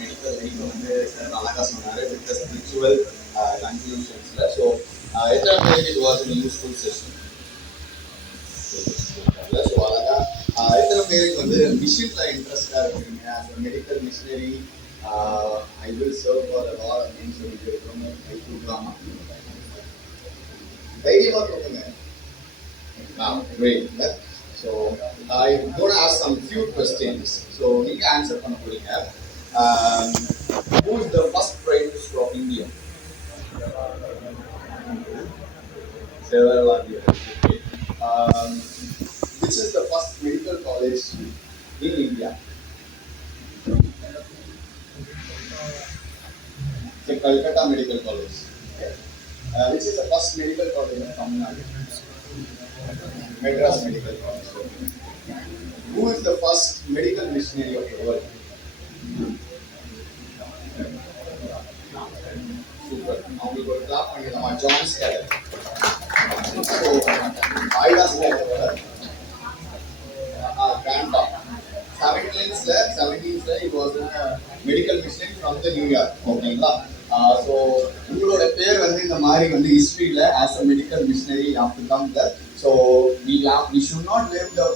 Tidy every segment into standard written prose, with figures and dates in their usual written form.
Medical லைஃப்பை வந்து sir அழகாக சொன்னார் வித் ஸ்பிரிச்சுவல் கன்க்ளூஷன்ஸில். ஸோ எத்தனை பேருக்கு இது வாஸ் யூஸ்ஃபுல் செஷன்? ஸோ அழகாக எத்தனை பேருக்கு வந்து மிஷினில் இன்ட்ரெஸ்டாக இருக்கீங்க? as a medical missionary I will serve for the Lord அப்படின்னு சொல்லிட்டு இருக்கிறவங்க கை கொடுக்கலாமா? தைரியமாக கொடுங்க. Great. So I'm going to ask some few questions. So நீங்க ஆன்சர் பண்ண போறீங்க. Who is the first Prime Minister of India? Several are here. Okay. Which is the first medical college in India? So Calcutta Medical College. Okay. Which is the first medical college in Tamil Nadu? Madras Medical College. Who is the first medical missionary of the world? Super. Now we will clap on John Scudder. So, Ida Scudder, grandpa. 17th, he was a medical missionary from the New York. Okay, so உங்களோட பேர் வந்து இந்த மாதிரி வந்து ஹிஸ்டரியில as a medical missionary you have to come there. So we should not live the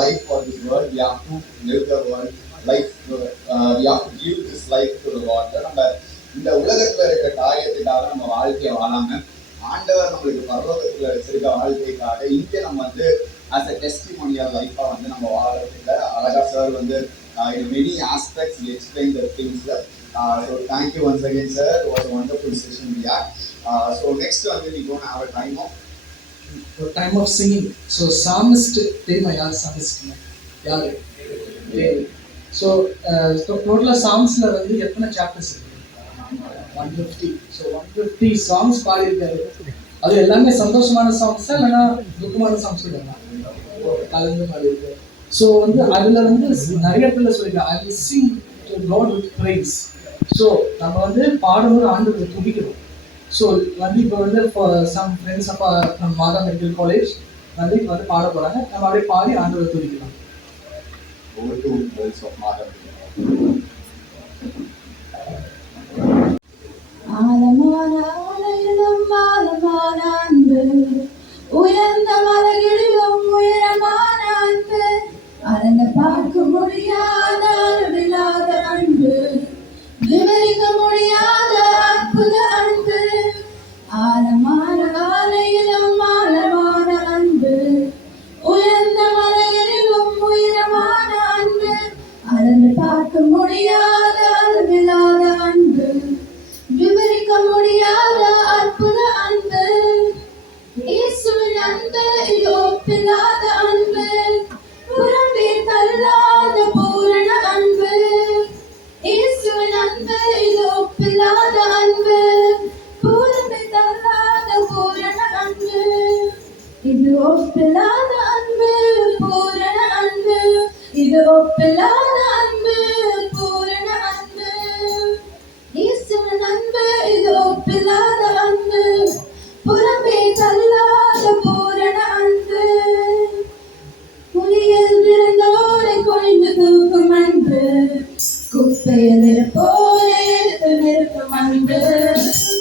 life for this world. We have to live the world life. We have to give this life to the Lord. நம்ம இந்த உலகத்துல இருக்க காரியத்துக்காக நம்ம வாழ்க்கையை வாழாம ஆண்டவர் நம்மளுக்கு பரலோகத்துல வச்சிருக்க வாழ்க்கைக்காக இங்கே நம்ம வந்து as a testimonial லைஃபா வந்து நம்ம வாழறதுல அழகா சார் வந்து in many aspects he explained the things there. So thank you once again, sir. It was a wonderful session we had. So next one we're going to have a time of singing. So psalmist தெரியுமா யார் psalmist? யாரு? So total psalmsல வந்து எத்தனை chapters இருக்கு? 150. So 150 songs பாடியிருக்காரு. அது எல்லாமே சந்தோஷமான சாங்ஸ் இல்லைன்னா துக்கமான சாங்ஸ் இல்லைன்னா கலந்து பாடியிருக்காரு. ஸோ வந்து அதுல வந்து நிறைய இடத்துல சொல்லியிருக்காரு I will sing to God with praise. So நம்ம வந்து பாடும்போது ஆண்டவரை துதிக்கிறோம். ஸோ வந்து இப்போ வந்து சம் ஃப்ரெண்ட்ஸ் அப்போ நம்ம மாதா மெடிக்கல் காலேஜ் வந்து இப்போ வந்து பாட போகிறாங்க. நம்ம அப்படியே பாடி ஆண்டவரை துதிக்கலாம். உயர்ந்த மலைகளிலும் உயரமான அன்பு, அளந்து பார்க்க முடியாத அளவில்லாத அன்பு, விவரிக்க முடியாத அற்புத அன்பு, ஆழமான ஆலையிலும் ஆழமான அன்பு, உயர்ந்த மலைகளிலும் உயரமான அன்பு, அளந்து பார்க்க முடியாத அளவில்லாத அன்பு, விவரிக்க முடியாத அற்புத அன்பு. இயேசுவின் அன்பு இது ஒப்பில்லாத அன்பு, புறம்பே தள்ளாத பூரண அன்பு. இயேசுவின் அன்பு இது ஒப்பில்லாத அன்பு, புறம்பே தள்ளாத பூரண அன்பு. இது ஒப்பில்லாத அன்பு, பூரண அன்பு. இது ஒப்பில்லாத அன்பு, பூரண அன்பு. இயேசுவின் அன்பு இது ஒப்பில்லாத அன்பு, புறம்பே தள்ளாத பூரண அன்பு. புலியில் விழுந்தோரை கொய்ந்து தூக்கும் அன்பு, குப்பையில் இருப்போரை எடுத்து நிற்கும் அன்பு.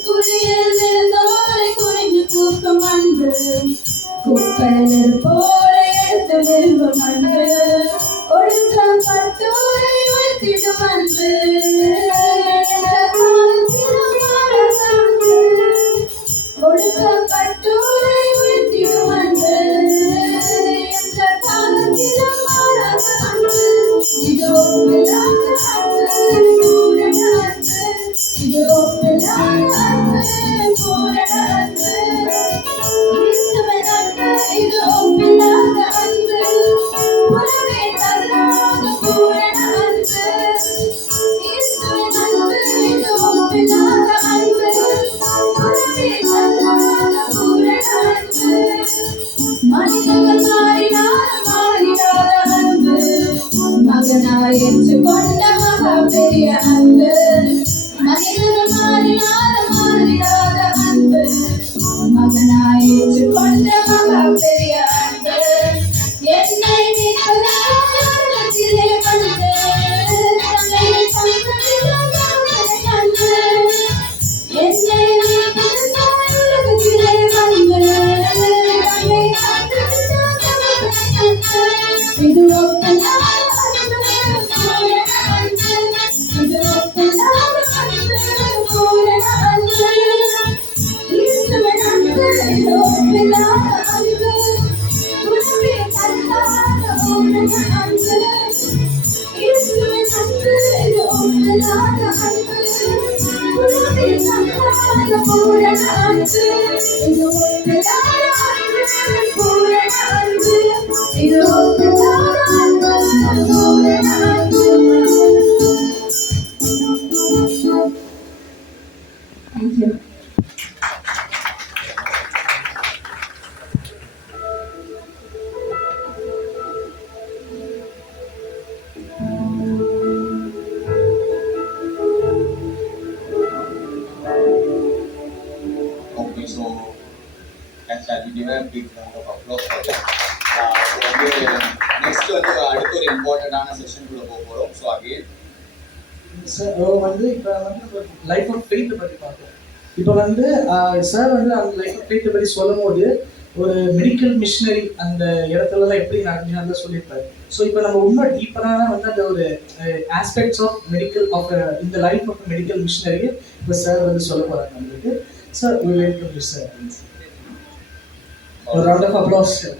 புலியில் விழுந்தோரை கொய்ந்து தூக்கும் அன்பு, குப்பையில் இருப்போரை எடுத்து நிற்கும் அன்பு. ஒடுக்கப்பட்டோரை உயர்த்திடும் அன்பு, ஒடுக்கப்பட்டோரை உயர்த்திடும் அன்பு, என்ற காலத்திலும் மாறாத அன்பு. இது ஒப்பில்லாத அன்பு, பூரண அன்பு. இது ஒப்பில்லாத அன்பு, பூரண அன்பு. இயேசுவின் அன்பு இது ஒப்பில்லாத அன்பு, புறம்பே தள்ளாத பூரண அன்பு. இயேசுவின் அன்பு இது ஒப்பில்லாத அன்பு, புறம்பே தள்ளாத பூரண அன்பு. மனிதர்கள் மாறினாலும் மாறிடாத அன்பு, மகனாய் ஏற்றுக்கொண்ட மகா பெரிய அன்பு. மனிதர்கள் மாறினாலும் மாறிடாத அன்பு, மகனாய் ஏற்றுக்கொண்ட மகா பெரிய அன்பு. என்னை மீட்பதற்காக வந்து தன்னை தந்ததிலும் மேலான அன்பு உலகில் சந்தான பூரண அன்பு இதோ மேலான அன்பு பூரண அன்பு இதோ மேலான அன்பு பூரண அன்பு. Thank you. Okay, so shall we give a big round of applause for that? So வந்து next வந்து அடுத்த ஒரு இம்பார்ட்டண்டான செஷனுக்குள்ள போக போறோம். ஸோ அகைன் சார் வந்து இப்போ வந்து லைஃப் ஆஃப் ஃபெய்த்தை பற்றி பார்ப்போம். இப்போ வந்து சார் வந்து அந்த லைஃப் ஆஃப் ஃபெய்த்தை பற்றி சொல்லும் போது ஒரு மெடிக்கல் மிஷினரி அந்த இடத்துலலாம் எப்படி நடந்துச்சு சொல்லியிருப்பாரு. ஸோ இப்போ நம்ம இன்னும் டீப்பரான வந்து அந்த ஒரு ஆஸ்பெக்ட்ஸ் ஆஃப் மெடிக்கல் ஆஃப் இந்த லைஃப் ஆஃப் மெடிக்கல் மிஷினரி இப்போ சார் வந்து சொல்ல போகிறாங்க நம்மளுக்கு. Sir we welcome you, sir. A round of applause, sir.